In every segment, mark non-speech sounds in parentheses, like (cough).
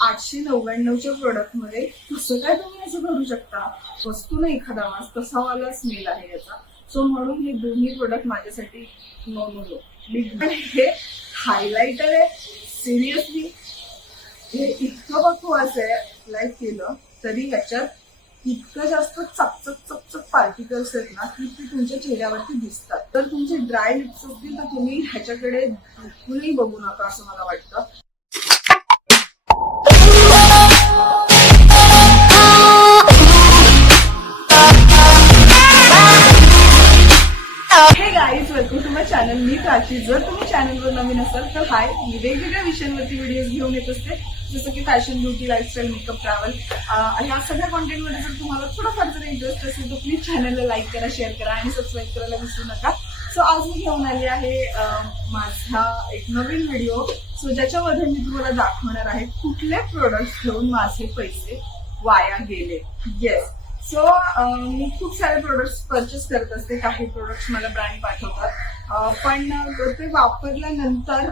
आठशे नव्याण्णवच्या प्रोडक्टमध्ये कसं काय तुम्ही असं करू शकता? वस्तू ना एखादा मास तसावाला स्मेल आहे याचा. सो म्हणून हे दोन्ही प्रोडक्ट माझ्यासाठी नो नो नो बिग हे हायलायटर आहे. सिरियसली हे इतकं बकवास आहे अप्लाय केलं तरी याच्यात इतकं जास्त चकचक चकचक पार्टिकल्स आहेत ना की ते तुमच्या चेहऱ्यावरती दिसतात. तर तुमचे ड्राय लिप्स असतील तर तुम्ही ह्याच्याकडे बिलकुलही बघू नका असं मला वाटतं. की जर तुम्ही चॅनलवर नवीन असाल तर हाय मी वेगवेगळ्या विषयांवरती व्हिडिओज घेऊन येत असते. जसं की fashion beauty lifestyle makeup travel ह्या सगळ्या कॉन्टेंटमध्ये जर तुम्हाला थोडाफार जर इंटरेस्ट असेल तर प्लीज चॅनलला लाईक करा शेअर करा आणि सबस्क्राईब करायला विसरू नका. सो आज मी घेऊन आली आहे माझा एक नवीन व्हिडिओ सो ज्याच्यामध्ये मी तुम्हाला दाखवणार आहे कुठले प्रोडक्ट्स घेऊन माझे पैसे वाया गेले. येस सो मी खूप सारे प्रोडक्ट्स परचेस करत असते. काही प्रोडक्ट्स मला ब्रँड पाठवतात. पण ते वापरल्यानंतर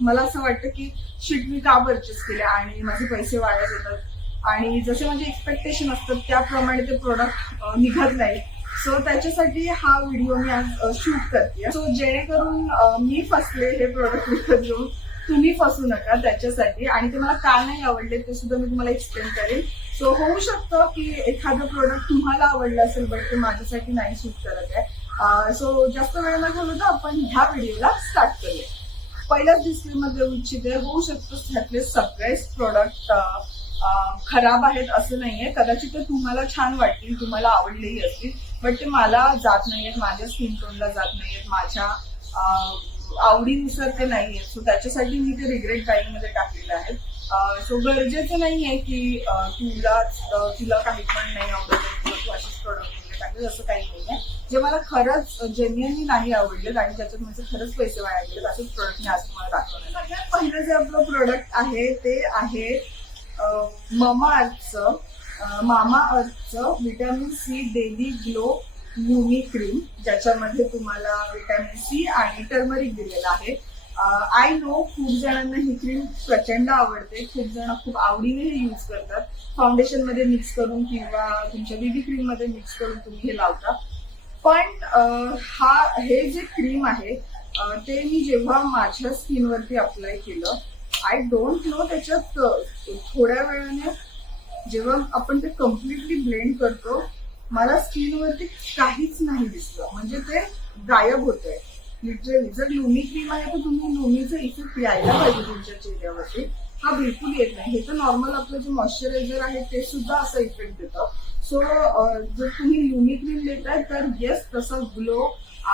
मला असं वाटतं की शिट मी का परचेस केले? आणि माझे पैसे वाया जातात. आणि जसे माझे एक्सपेक्टेशन असतात त्याप्रमाणे ते प्रोडक्ट निघत नाही सो त्याच्यासाठी हा व्हिडिओ मी आज शूट करते. सो जेणेकरून मी फसले हे प्रोडक्ट विकत घेऊन तुम्ही फसू नका त्याच्यासाठी. आणि ते मला का नाही आवडले ते सुद्धा मी तुम्हाला एक्सप्लेन करेन. सो होऊ शकतं की एखादं प्रोडक्ट तुम्हाला आवडलं असेल बट ते माझ्यासाठी नाही शूट करत आहे. सो जास्त वेळ न घालवता आपण ह्या व्हिडिओला स्टार्ट करूया. पहिल्याच डिस्प्ले देऊ इच्छिते होऊ शकतो. त्यातले सगळेच प्रोडक्ट खराब आहेत असं नाहीये. कदाचित ते तुम्हाला छान वाटतील तुम्हाला आवडलेही असतील बट ते मला जात नाहीयेत माझ्या स्किन टोनला जात नाहीयेत माझ्या आवडीनुसार ते नाहीये सो त्याच्यासाठी मी ते रिग्रेटमध्ये टाकलेलं आहे. सो गरजेचं नाहीये की तुला तुला काही पण नाही आवडत तू असेच प्रोडक्ट टाकले असं काही नाहीये. जे मला खरंच जेन्युअनली नाही आवडले आणि ज्याच्यात माझे खरंच पैसे वाया गेले असेच प्रोडक्ट मी आज तुम्हाला दाखवलं सगळ्यात पहिलं जे आपलं प्रोडक्ट आहे ते आहे ममा अर्थचं मामा अर्थचं व्हिटॅमिन सी डेली ग्लो लुमी क्रीम ज्याच्यामध्ये तुम्हाला व्हिटॅमिन सी आणि टर्मरिक दिलेलं आहे. आय नो खूप जणांना ही क्रीम प्रचंड आवडते. खूप जण खूप आवडीने हे यूज करतात. फाउंडेशनमध्ये मिक्स करून किंवा तुमच्या बेबी क्रीममध्ये मिक्स करून तुम्ही हे लावता. पण हा हे जे क्रीम आहे ते मी जेव्हा माझ्या स्किनवरती अप्लाय केलं आय डोंट नो त्याच्यात थोड्या वेळाने जेव्हा आपण ते कम्प्लिटली ब्लेंड करतो मला स्किनवरती काहीच नाही दिसलं. म्हणजे ते गायब होत आहे लिटरली जर लुमी क्रीम आहे तर तुम्ही लुमीचा इफेक्ट यायला पाहिजे तुमच्या चेहऱ्यावरती. हा बिलकुल येत नाही. हे तर नॉर्मल आपलं जे मॉइश्चरायझर आहे ते सुद्धा असा इफेक्ट देतं. सो जर तुम्ही लुमी क्रीम देताय तर येस तसा ग्लो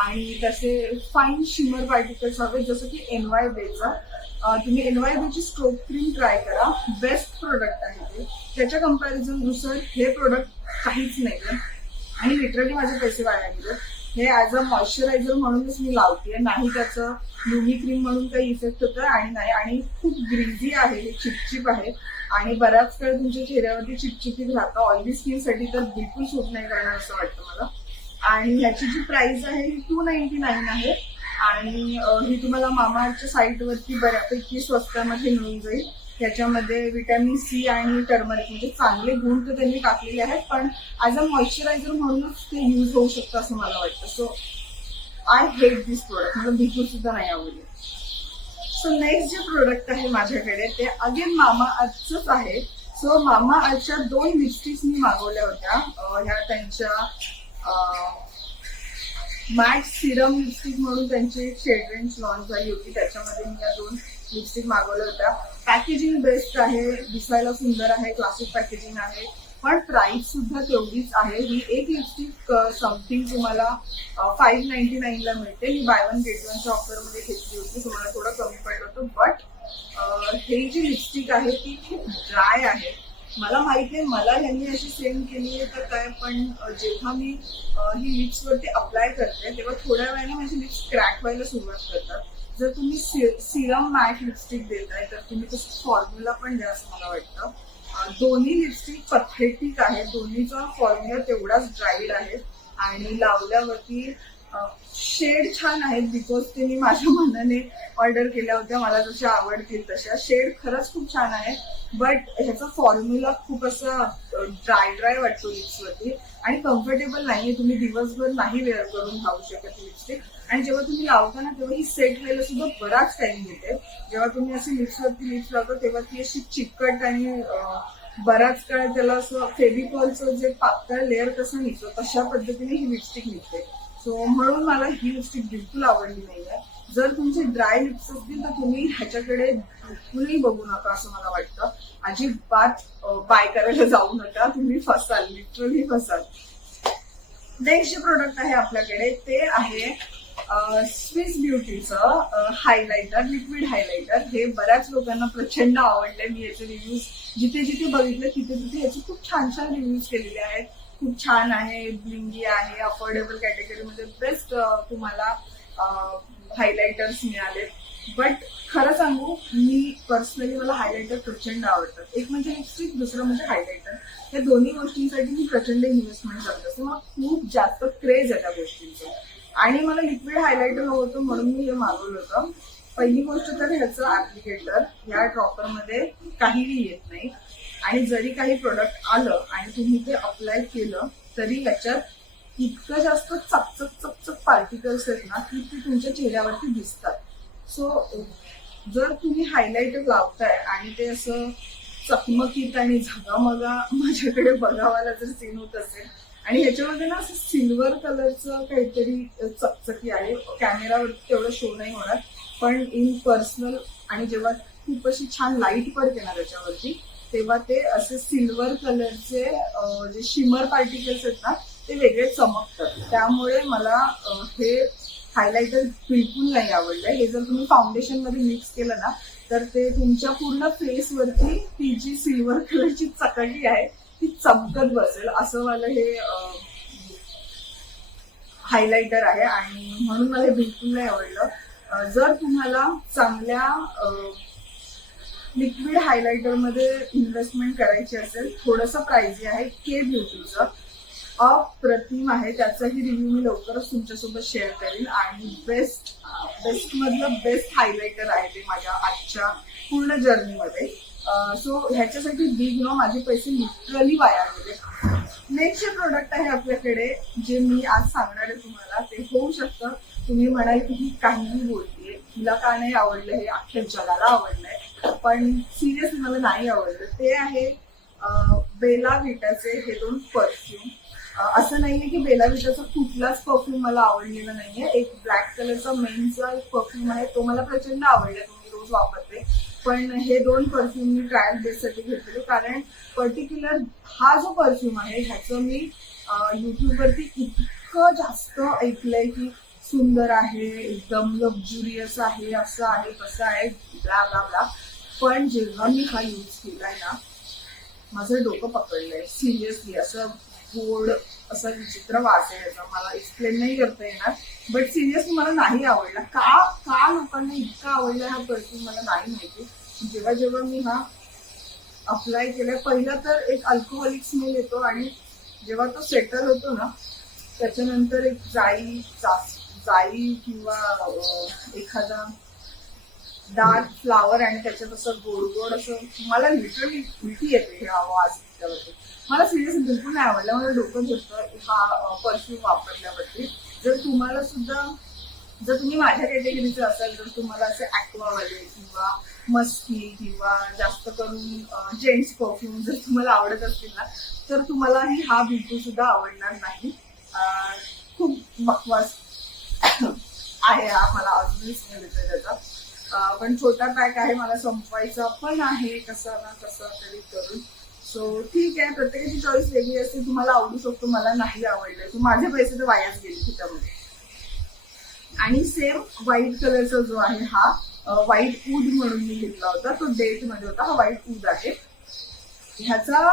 आणि तसे फाईन शिमर पार्टिकल्स हवे जसं की एनवाय बेचा तुम्ही एनवाय बेची स्ट्रोक क्रीम ट्राय करा. बेस्ट प्रोडक्ट आहे ते. त्याच्या कंपॅरिझन दुसरं हे प्रोडक्ट काहीच नाही आणि लिटरली माझे पैसे वाया गेले. हे ऍज अ मॉइश्चरायझर म्हणूनच मी लावते नाही त्याचं लुमी क्रीम म्हणून काही इफेक्ट होतं आणि नाही. आणि खूप ग्रीझी आहे. हे चिपचिप आहे. आणि बऱ्याच वेळ तुमच्या चेहऱ्यावरती चिपचिपीत राहतं. ऑइली स्किनसाठी तर बिलकुल सूट नाही करणार असं वाटतं मला. आणि ह्याची जी प्राइस आहे ही टू नाईन्टी नाईन आहे. आणि ही तुम्हाला मामाच्या साईटवरती बऱ्यापैकी स्वस्तामध्ये मिळून जाईल. त्याच्यामध्ये विटॅमिन सी आणि टर्मरिक म्हणजे चांगले गुण तर त्यांनी टाकलेले आहेत पण ऍज अ मॉइश्चरायझर म्हणूनच ते यूज होऊ शकतं असं मला वाटतं. So I hate this product मला बिलकुल सुद्धा नाही आवडले. सो नेक्स्ट जे प्रोडक्ट आहे माझ्याकडे ते अगेन मामा आजचंच आहे. सो मामा आजच्या दोन लिपस्टिक्स मी मागवल्या होत्या. ह्या त्यांच्या मॅट सिरम लिपस्टिक म्हणून त्यांची एक शेड रेंज लॉन्च झाली होती. त्याच्यामध्ये मी या दोन लिपस्टिक मागवल्या होत्या. पॅकेजिंग बेस्ट आहे. दिसायला सुंदर आहे. क्लासिक पॅकेजिंग आहे. पण प्राइस सुद्धा तेवढीच आहे. ही एक लिपस्टिक समथिंग तुम्हाला फाईव्ह नाईन्टी नाईनला मिळते. ही बाय वन गेट वनच्या ऑफरमध्ये घेतली होती. तुम्हाला थोडं कमी पडलं होतं. बट हे जी लिपस्टिक आहे ती खूप ड्राय आहे. मला माहीत नाही मला ह्यांनी अशी सेंड केली आहे तर काय पण जेव्हा मी ही लिप्स वरती अप्लाय करते तेव्हा थोड्या वेळाने माझी लिप्स क्रॅक व्हायला सुरुवात करतात. जर तुम्ही सिरम मॅट लिपस्टिक देताय तर तुम्ही तसं फॉर्म्युला पण द्या असं मला वाटतं. दोन्ही लिपस्टिक पथेटिक आहे दोन्हीचा फॉर्म्युला तेवढाच ड्राईड आहे. आणि लावल्यावरती शेड छान आहेत बिकॉज ते मी माझ्या मनाने ऑर्डर केल्या होत्या. मला जशा आवडतील तशा. शेड खरंच खूप छान आहे बट ह्याचा फॉर्म्युला खूप असं ड्राय ड्राय वाटतो लिप्सवरती आणि कम्फर्टेबल नाहीये. तुम्ही दिवसभर नाही वेअर करून खाऊ शकत लिपस्टिक आणि जेव्हा तुम्ही लावता ना तेव्हा ही सेट व्हायला सुद्धा बराच टाइम घेते. जेव्हा तुम्ही अशी लिप्सवरती लिप्स लावता तेव्हा ती अशी चिकट आणि बराच काळ त्याला असं फेबिकॉलचं जे पातळ लेअर कसं निघतो तशा पद्धतीने ही लिपस्टिक निघते. सो म्हणून मला ही लिपस्टिक बिलकुल आवडली नाहीये. जर तुमचे ड्राय लिप्स असतील तर तुम्ही ह्याच्याकडे बिलकुलही बघू नका असं मला वाटतं. अजिबात बाय करायला जाऊ नका. तुम्ही फसाल लिटरली फसाल. नेक्स्ट जे प्रोडक्ट आहे आपल्याकडे ते आहे स्विस ब्युटीचं हायलायटर लिक्विड हायलायटर हे बऱ्याच लोकांना प्रचंड आवडले मी याचे रिव्ह्यूज जिथे जिथे बघितले तिथे तिथे याचे खूप छान छान रिव्ह्यूज केलेले आहेत. खूप छान आहे ब्लिंगी आहे अफोर्डेबल कॅटेगरीमध्ये बेस्ट तुम्हाला हायलायटर्स मिळाले बट खरं सांगू मी पर्सनली मला हायलायटर प्रचंड आवडतात. एक म्हणजे लिपस्टिक दुसरं म्हणजे हायलायटर या दोन्ही गोष्टींसाठी मी प्रचंड इन्व्हेस्टमेंट करत. असते मला खूप जास्त क्रेज आहे त्या गोष्टींचं. आणि मला लिक्विड हायलायटर हवं होतं म्हणून मी हे मागवलं होतं. पहिली गोष्ट तर ह्याचं ऍप्लिकेटर या ड्रॉपरमध्ये काहीही येत नाही. आणि जरी काही प्रोडक्ट आलं आणि तुम्ही ते अप्लाय केलं तरी याच्यात इतकं जास्त चकचक चकचक पार्टिकल्स आहेत ना की ते तुमच्या चेहऱ्यावरती दिसतात. सो जर तुम्ही हायलाइटर लावताय आणि ते असं चकमकीत आणि झगामगा माझ्याकडे बघावाला जर सीन होत असेल आणि ह्याच्यामध्ये ना असं सिल्वर कलरचं काहीतरी चकचकी आहे कॅमेरावर तेवढं शो नाही होणार पण इन पर्सनल आणि जेव्हा खूप अशी छान लाइट पडते ना त्याच्यावरती तेव्हा ते असे सिल्वर कलरचे जे शिमर पार्टिकल्स आहेत ना ते वेगळे चमकतात. त्यामुळे मला हे हायलायटर बिलकुल नाही आवडलंय हे जर तुम्ही फाउंडेशनमध्ये मिक्स केलं ना तर ते तुमच्या पूर्ण फेसवरती ती जी सिल्वर कलरची चकटी आहे ती चमकत बसेल. असं मला हे हायलायटर आहे आणि म्हणून मला हे बिलकुल नाही आवडलं. जर तुम्हाला चांगल्या लिक्विड हायलायटरमध्ये इन्व्हेस्टमेंट करायची असेल थोडंसं प्राइझी आहे के ब्युटीचं अप्रतिम आहे त्याचाही रिव्ह्यू मी लवकरच तुमच्यासोबत शेअर करेन. आणि बेस्ट बेस्ट मधलं बेस्ट हायलायटर आहे ते माझ्या आजच्या पूर्ण जर्नीमध्ये सो ह्याच्यासाठी बिग नो माझे पैसे लिटरली वाया गेले. नेक्स्ट जे प्रोडक्ट आहे आपल्याकडे जे मी आज सांगणार आहे तुम्हाला ते होऊ शकतं. तुम्ही म्हणाल की ही काहीही बोलतीये. तुला का नाही आवडलं हे? अख्ख्या जगाला आवडलंय. पण सिरियसली मला नाही आवडलं. ते आहे बेला विटाचे हे दोन परफ्यूम असं नाहीये की बेला विटाचा कुठलाच परफ्यूम मला आवडलेला नाहीये. एक ब्लॅक कलरचा मेनचा एक परफ्यूम आहे तो मला प्रचंड आवडला तो मी रोज वापरते. पण हे दोन परफ्यूम मी ट्रायल बेससाठी घेतलेले. कारण पर्टिक्युलर हा जो परफ्यूम आहे ह्याचं मी युट्यूबवरती इतकं जास्त ऐकलंय की सुंदर आहे एकदम लक्झुरियस आहे असं आहे तसं आहे ब्ला ब्ला ब्ला पण जेव्हा मी हा यूज केलाय ना माझं डोकं पकडलंय. सिरियसली असं गोड असा विचित्र वास आहे याचा. मला एक्सप्लेन नाही करता येणार. बट सिरियसली मला नाही आवडला. का का लोकांना इतका आवडला हा परफ्यूम मला नाही माहिती. जेव्हा जेव्हा मी हा अप्लाय केलाय पहिला तर एक अल्कोहोलिक स्मेल येतो आणि जेव्हा तो सेटल होतो ना त्याच्यानंतर एक जाई जाई किंवा एखादा डार्क फ्लावर आणि त्याच्यात असं गोड गोड असं मला लिटरली उलटी येते हा आवाज त्यावरती मला सिरियस बिलकुल नाही आवडलं. मला डोकं होतं हा परफ्यूम वापरल्यावरती. जर तुम्हाला सुद्धा जर तुम्ही माझ्या कॅटेगरीचं असाल तर तुम्हाला असे ऍक्वावाले किंवा मस्की किंवा जास्त करून जेंट्स परफ्यूम जर तुम्हाला आवडत असतील ना तर तुम्हालाही हा बिलकुल सुद्धा आवडणार नाही. खूप बकवास (coughs) आहे हा मला अजूनही स्मेल येतो त्याचा. पण छोटा पॅक आहे मला संपवायचा पण आहे कसं ना कसं तरी करून. सो ठीक आहे प्रत्येकाची चॉईस वेगळी असते तुम्हाला आवडू शकतो मला नाही आवडलं. तू माझे पैसे तर वायाच गेले त्याच्यामध्ये आणि सेम व्हाईट कलरचा जो आहे हा व्हाईट ऊद म्हणून मी घेतला होता. तो डेटमध्ये होता हा व्हाईट ऊद आहे. ह्याचा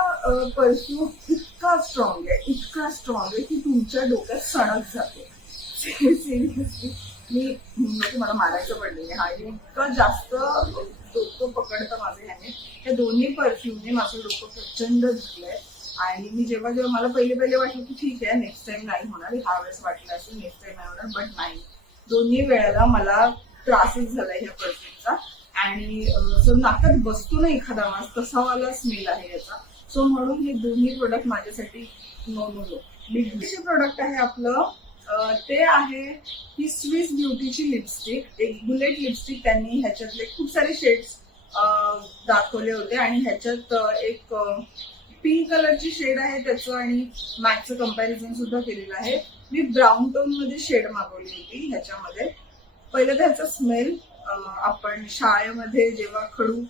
परफ्यूम इतका स्ट्रॉंग आहे इतका स्ट्रॉंग आहे की तुमच्या डोक्यात सणक जाते. (laughs) सिरियसली मी म्हणजे मला मारायचं पडलेलं आहे हा इतकं जास्त डोकं पकडतं माझं ह्याने. त्या दोन्ही परफ्यूमने माझं डोकं प्रचंड झालंय आणि मी जेव्हा जेव्हा मला पहिले पहिले वाटलं की ठीक आहे नेक्स्ट टाइम नाही होणार. ह्या वेळेस वाटलं असेल नेक्स्ट टाइम नाही होणार बट नाही. दोन्ही वेळेला मला त्रासच झाला ह्या परफ्यूमचा आणि जो नाकात बसतो ना एखादा मास तसा वाला स्मेल आहे याचा. सो म्हणून हे दोन्ही प्रोडक्ट माझ्यासाठी नो नो नो बिगचे प्रोडक्ट आहे आपलं ते आहे ही स्विस ब्युटीची लिपस्टिक एक बुलेट लिपस्टिक त्यांनी ह्याच्यातले खूप सारे शेड्स दाखवले होते. आणि ह्याच्यात एक पिंक कलरची शेड आहे त्याचं आणि मॅटचं कंपॅरिझन सुद्धा केलेलं आहे. मी ब्राऊन टोनमध्ये शेड मागवली होती ह्याच्यामध्ये. पहिलं त्याचा स्मेल आपण शाळेमध्ये जेव्हा खडू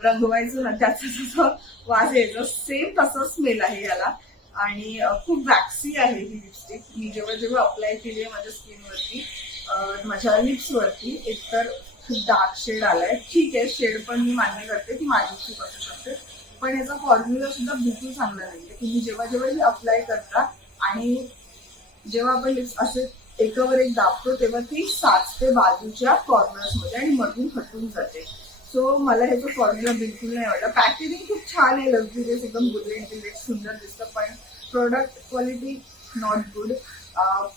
रंगवायचो ना त्याचा जसा वास यायचा. सेम तसा स्मेल आहे याला. आणि खूप वॅक्सी आहे ही लिपस्टिक मी जेव्हा जेव्हा अप्लाय केली आहे माझ्या स्किनवरती माझ्या लिप्सवरती एकतर खूप डार्क शेड आलाय. ठीक आहे शेड पण मी मान्य करते की माझी चूक असू शकते. पण याचा फॉर्म्युला सुद्धा बिलकुल चांगला नाहीये. तुम्ही जेव्हा जेव्हा हे अप्लाय करता आणि जेव्हा आपण लिप्स असे एकावर एक दाबतो तेव्हा ती साचते बाजूच्या कॉर्नर्समध्ये आणि मधून हटून जाते. सो मला ह्याचं फॉर्म्युला बिलकुल नाही आवडला. पॅकेजिंग खूप छान आहे लक्झुरियस एकदम बुलेट बिलेट सुंदर दिसतं पण product quality not good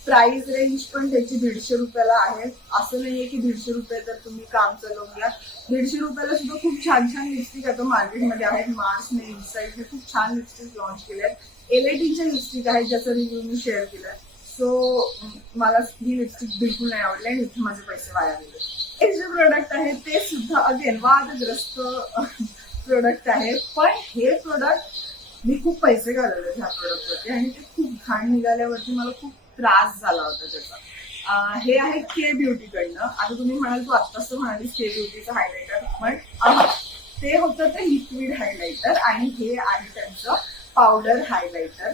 price range पण त्याची दीडशे रुपयाला आहे. असं नाहीये की दीडशे रुपये तर तुम्ही काम चालवून घ्या. दीडशे रुपयाला सुद्धा खूप छान छान लिपस्टिक आता मार्केटमध्ये आहेत. मार्सने इनसाईट हे खूप छान लिपस्टिक लॉन्च केले आहेत. एल टीच्या लिपस्टिक आहेत ज्याचा रिव्ह्यू मी शेअर केला सो मला ही लिपस्टिक बिलकुल नाही आवडली आणि इथे माझे पैसे वाया गेले. हे जे प्रोडक्ट आहे ते सुद्धा अगेन वादग्रस्त प्रोडक्ट आहे. पण हे प्रोडक्ट मी खूप पैसे घालवले ह्या प्रोडक्टवरती आणि ते खूप घाण निघाल्यावरती मला खूप त्रास झाला होता त्याचा. हे आहे के ब्युटीकडनं आता तुम्ही म्हणाल तू आत्ताच तर म्हणालीस के ब्युटीचं हायलायटर पण ते होतं ते लिक्विड हायलायटर आणि हे आहे त्यांचं पावडर हायलायटर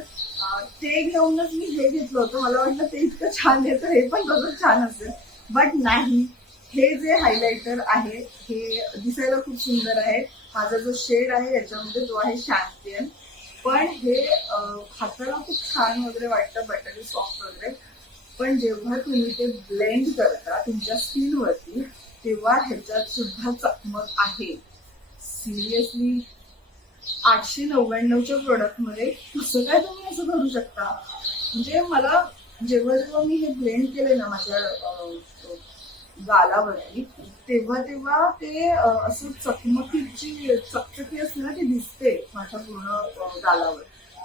ते घेऊनच मी हे घेतलं होतं. मला वाटलं ते इतकं छान येतं हे पण तसंच छान असेल. बट नाही. हे जे हायलायटर आहे हे दिसायला खूप सुंदर आहे. माझा जो शेड आहे याच्यामध्ये तो आहे शॅम्पियन पण हे हाताला खूप छान वगैरे वाटतं बटरी सॉफ्ट वगैरे. पण जेव्हा तुम्ही ते ब्लेंड करता तुमच्या स्किनवरती तेव्हा ह्याच्यात सुद्धा चकमक आहे. सिरियसली आठशे नव्याण्णवच्या प्रोडक्टमध्ये कसं काय तुम्ही असं करू शकता? म्हणजे मला जेव्हा जेव्हा मी हे ब्लेंड केले ना माझ्या गालावरती. तेव्हा तेव्हा ते अं, असं चकमकीची चकचकी असते ना ती दिसते माझ्या पूर्ण गालावर.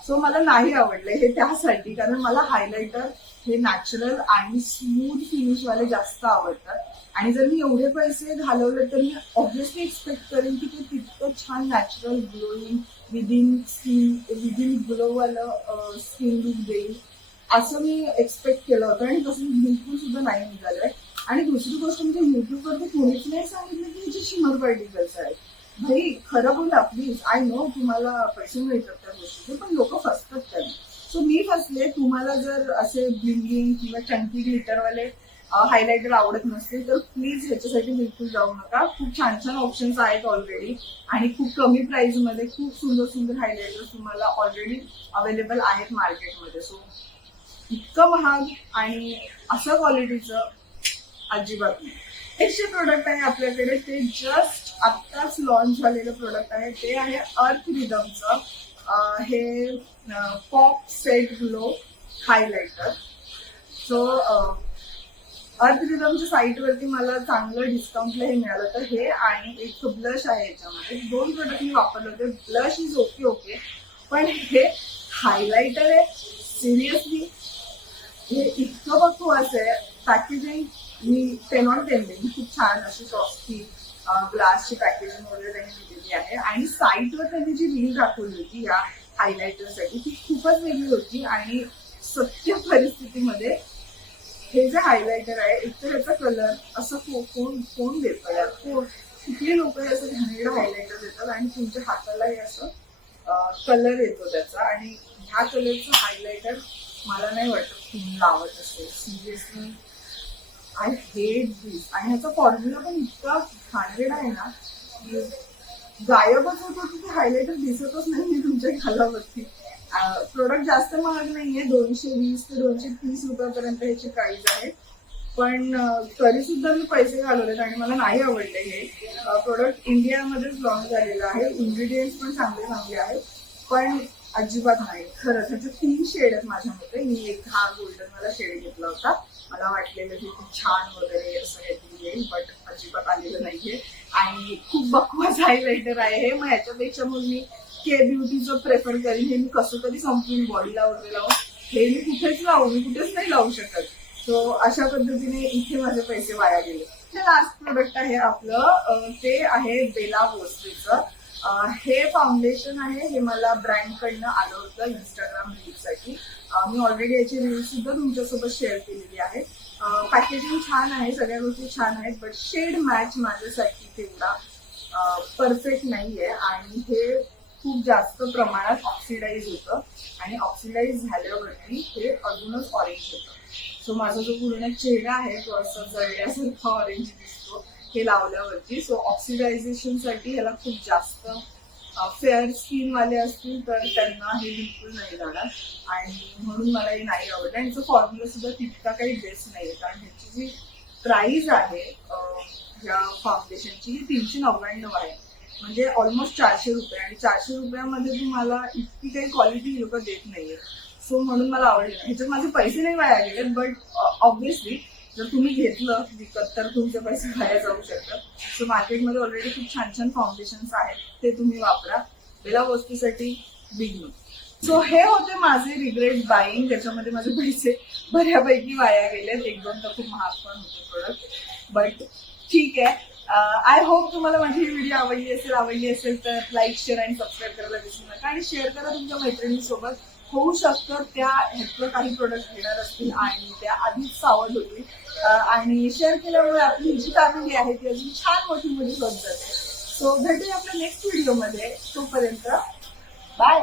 सो मला नाही आवडलं हे त्यासाठी कारण मला हायलायटर हे नॅचरल आणि स्मूथ फिनिश वाले जास्त आवडतात. आणि जर मी एवढे पैसे घालवले तर मी ऑब्व्हियसली एक्सपेक्ट करेन की ते तितकं छान natural glowing within skin within ग्लोवालं skin look देईल. असं मी एक्सपेक्ट केलं होतं आणि तसं बिलकुल सुद्धा नाही निघालंय आणि दुसरी गोष्ट म्हणजे युट्यूबवरती कोणीच नाही सांगितलं की ह्याचे शिमर पार्टिकल्स आहेत. म्हणजे भाई खरं बोला प्लीज आय नो तुम्हाला पैसे मिळतात त्या गोष्टीचे पण लोक फसतात त्यांना. सो मी फसले तुम्हाला जर असे ब्लिंगिंग किंवा चंकी ग्लिटरवाले हायलायटर आवडत नसतील तर प्लीज ह्याच्यासाठी बिलकुल जाऊ नका. खूप छान छान ऑप्शन्स आहेत ऑलरेडी आणि खूप कमी प्राइसमध्ये खूप सुंदर सुंदर हायलायटर तुम्हाला ऑलरेडी अवेलेबल आहेत मार्केटमध्ये सो इतकं महाग आणि असं क्वालिटीचं अजिबात नाही. एकशे प्रोडक्ट आहे आपल्याकडे ते जस्ट आत्ताच लॉन्च झालेलं प्रोडक्ट आहे. ते आहे अर्थ रिदमचं हे pop set glow highlighter so अर्थ रिदमच्या साईटवरती मला चांगलं डिस्काउंटला हे मिळालं तर हे आणि एक ब्लश आहे याच्यामध्ये. दोन प्रोडक्ट मी वापरले होते. ब्लश इज ओके ओके पण हे हायलायटर आहे. सिरियसली हे इतकं बकवास आहे. पॅकेजिंग मी टेन ऑन मी खूप छान अशी सॉफ्टी ग्लासची पॅकेजिंग वगैरे त्यांनी दिलेली आहे. आणि साईटवर त्यांनी जी रील दाखवली होती या हायलायटरसाठी ती खूपच वेगळी होती आणि सत्य परिस्थितीमध्ये हे जे हायलायटर आहे एकतर याचा कलर असं को- कोण कोण देतं? यार कोण कुठली लोक असं घाणेरडं हायलायटर देतात आणि तुमच्या हातालाही असं कलर येतो त्याचा. आणि ह्या कलरचं हायलायटर मला नाही वाटत लावत असेल. सिरियसली आय हेट दिस आणि ह्याचा फॉर्म्युला पण इतका घाणेरडा आहे ना की गायबच होत होती की हायलायटर दिसतच नाही तुमच्या खालावरती. प्रोडक्ट जास्त महाग नाहीये दोनशे वीस ते दोनशे तीस रुपयापर्यंत ह्याची प्राइस आहे. पण तरी सुद्धा मी पैसे घालवलेत आणि मला नाही आवडले हे. प्रोडक्ट इंडियामध्येच लॉन्च झालेलं आहे. इन्ग्रेडियंट्स पण चांगले चांगले आहेत. पण अजिबात नाही. खरंच ह्याचे तीन शेड आहेत माझ्या मते मी एक हा गोल्डन मला शेड घेतला होता. मला वाटलेलं की खूप छान वगैरे असं काहीतरी येईल बट अजिबात आलेलं नाहीये. आणि खूप बकवास हायलायटर आहे. हे मग ह्याच्यापेक्षा मग मी के ब्युटीचं प्रेफर करीन. हे मी कसं तरी संपून बॉडीला वगैरे लावून हे मी कुठेच लावू मी कुठेच नाही लावू शकत. सो अशा पद्धतीने इथे माझे पैसे वाया गेले. लास्ट प्रोडक्ट आहे आपलं ते आहे बेला भोसलेचं हे फाउंडेशन आहे हे मला ब्रँड कडनं आलं होतं इंस्टाग्रामसाठी. मी ऑलरेडी याची रिव्ह्यू सुद्धा तुमच्यासोबत शेअर केलेली आहे. पॅकेजिंग छान आहे सगळ्या गोष्टी छान आहेत बट शेड मॅच माझ्यासाठी तेवढा परफेक्ट नाहीये. आणि हे खूप जास्त प्रमाणात ऑक्सिडाईज होतं. आणि ऑक्सिडाईज झाल्यावरती हे अजूनच ऑरेंज होतं. सो माझा जो पूर्ण चेहरा आहे तो असा जळल्यासारखा ऑरेंज दिसतो हे लावल्यावरती. सो ऑक्सिडायझेशनसाठी ह्याला खूप जास्त फेअर स्किन वाले असतील तर त्यांना हे बिलकुल नाही जाणार. आणि म्हणून मला हे नाही आवडलं. यांचं फॉर्म्युला सुद्धा तितका काही बेस्ट नाही कारण ह्याची जी प्राईज आहे या फाउंडेशनची ही तीनशे नव्याण्णव आहे. म्हणजे ऑलमोस्ट चारशे रुपये. आणि चारशे रुपयामध्ये तुम्हाला इतकी काही क्वालिटी लोक देत नाहीये. सो म्हणून मला आवडलं ह्याच्यात माझे पैसे नाही वाया गेले बट ऑब्विसली जर तुम्ही घेतलं विकत तर तुमचे पैसे वाया जाऊ शकतात. सो मार्केटमध्ये ऑलरेडी खूप छान छान फाउंडेशन्स आहेत. ते तुम्ही वापरा. पहिल्या वस्तूसाठी बिग नो सो हे होते माझे रिग्रेट बाईंग त्याच्यामध्ये माझे पैसे बऱ्यापैकी वाया गेलेत. एक दोन तर खूप महाग पण होते प्रोडक्ट बट ठीक आहे. Uh, आय होप तुम्हाला माझी ही व्हिडिओ आवडली असेल आवडली असेल तर लाईक शेअर आणि सबस्क्राईब करायला विसरू नका. आणि शेअर करा तुमच्या मैत्रिणींसोबत. होऊ शकतं त्या ह्यातलं काही प्रोडक्ट घेणार असतील आणि त्या आधीच सावध होतील. आणि शेअर केल्यामुळे आपली जी फॅमिली आहे ती अजून छान मोठी मोठी होत जाते. सो भेटूया आपल्या नेक्स्ट व्हिडिओमध्ये तोपर्यंत बाय